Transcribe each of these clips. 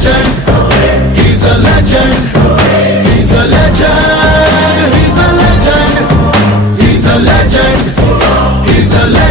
He's a legend. He's a legend. He's a legend. He's a legend. He's a legend.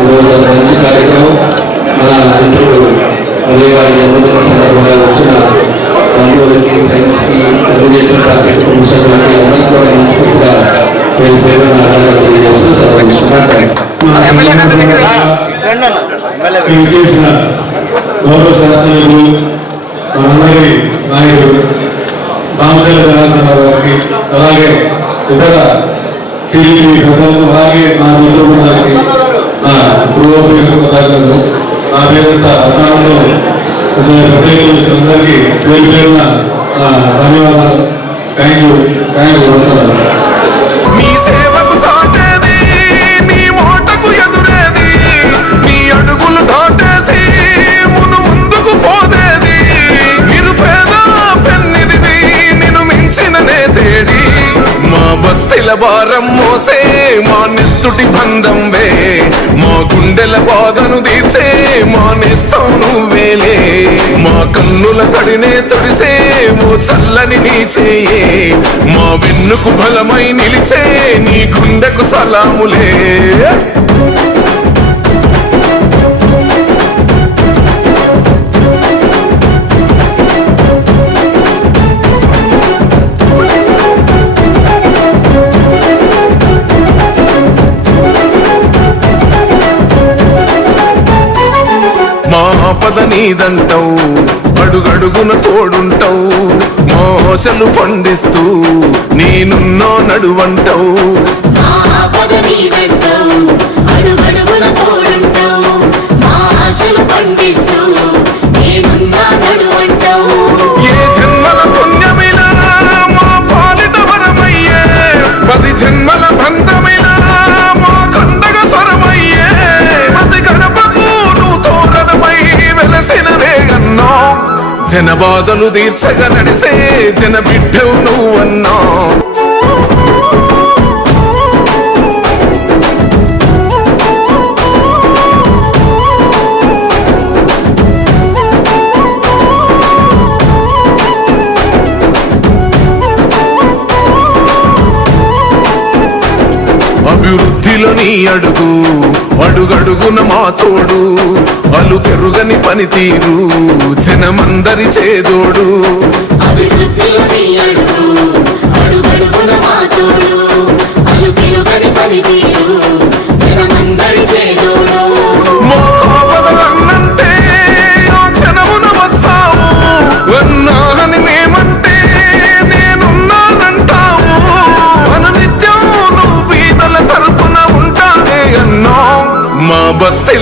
ఈరోజు ఒక మంచి కార్యక్రమం మన మిత్రుడు మురళి గారి జన్మదిన సందర్భంగా వచ్చిన బంధువులకి ఫ్రెండ్స్కి కూడా మనస్ఫూర్తిగా పేరు పేరు తెలియజేస్తూ చేసిన గౌరవ మనందరి నాయకుడు రామచంద్ర జనార్దన్ రావు గారికి అలాగే ఇతర టీడీపీ పెద్దలకు అలాగే నా మిత్ర బృందానికి నా పూర్వోపయోగ కృతజ్ఞతలు నా పేదంత అభిమానంలో పెద్దలు వచ్చిన అందరికీ పేరు పేరున నా ధన్యవాదాలు. థ్యాంక్ యూ థ్యాంక్ యూ నమస్కారం. గుండెల భారం మోసే మా నెత్తుటి బంధం వే మా గుండెల బాధను తీసే మా నేస్తాను వేలే మా కన్నుల తడినే తొడిసే ఓ చల్లని నీ చేయే. మా వెన్నుకు బలమై నిలిచే నీ గుండెకు సలాములే. ఆపద నీదంటావు అడుగడుగున తోడుంటావు మోసలు పండిస్తూ నేనున్నో నడువంటావు. మా పద నీదంటావు జన బాధలు తీర్చగా నడిసే జన బిడ్డవు నువ్వన్నా. అభివృద్ధిలో నీ అడుగు అడుగడుగున మా తోడు అలు పెరుగని పనితీరు జనమందరి చేదోడు. అడుగడుగున మా తోడు అలు పెరుగని పనితీరు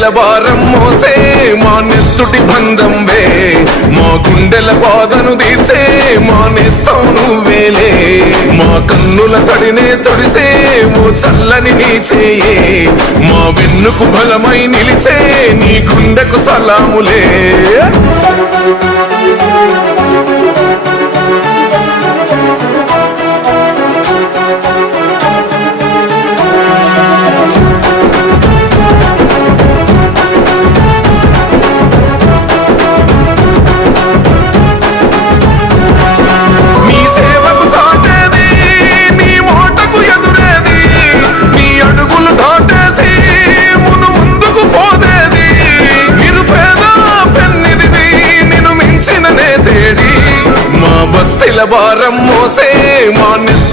బస్తీల భారం మోసే మా నెత్తుటి బంధం వే. మా గుండెల బాధను తీర్చే మా నేస్తం నువ్వేలే మా కన్నుల తడినే తొడిసే ఓ చల్లని నీ చేయే మా వెన్నుకు బలమై నిలిచే నీ గుండెకు సలాములే.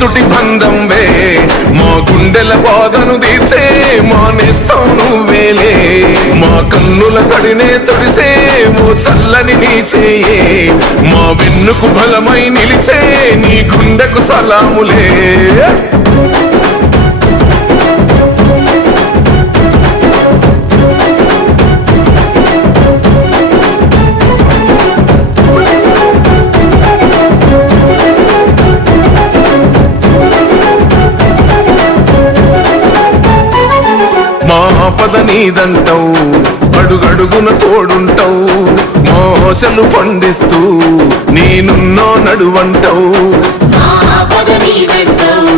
తుటి నెత్తుటి బంధం వే మా గుండెల బాధను తీసే మా నువ్వేలే మా కన్నుల తడినే తొడిసే ఓ చల్లని నీ చేయే మా వెన్నుకు బలమై నిలిచే నీ గుండెకు సలాములే. నీదంటావు అడుగడుగున తోడుంటావు మోసలు పండిస్తూ నేనున్నో నడువంటావు. మా నీదంటావు